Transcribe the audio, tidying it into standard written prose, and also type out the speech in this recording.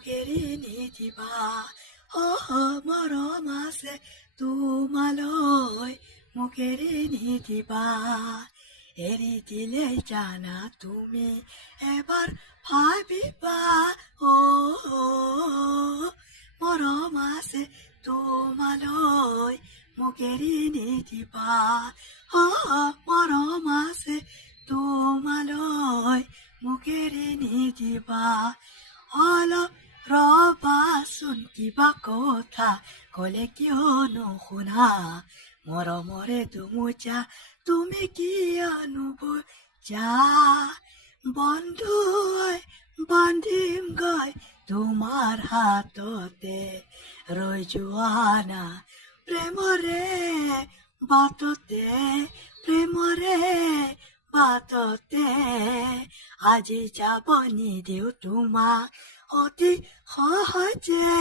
মোক এৰি নিদিবা মৰম আছে তোমালৈ মোক এৰি নিদিবা এৰি দিলে জানা তুমি এবাৰ ভাবিবা মৰম আছে তোমালৈ মোক এৰি নিদিবা মৰম আছে তোমালৈ মোক এৰি নিদিবা অলপ ৰবাচোন কিবা কথা কলে কিয় নুশুনা মৰমৰে দুমোজা তুমি কিয়নো বুজা বন্ধু বান্ধিম গৈ তোমাৰ হাততে ৰৈ যোৱা না প্ৰেমৰে বাটতে আজি যাব নিদিও তোমাক অতি সহজে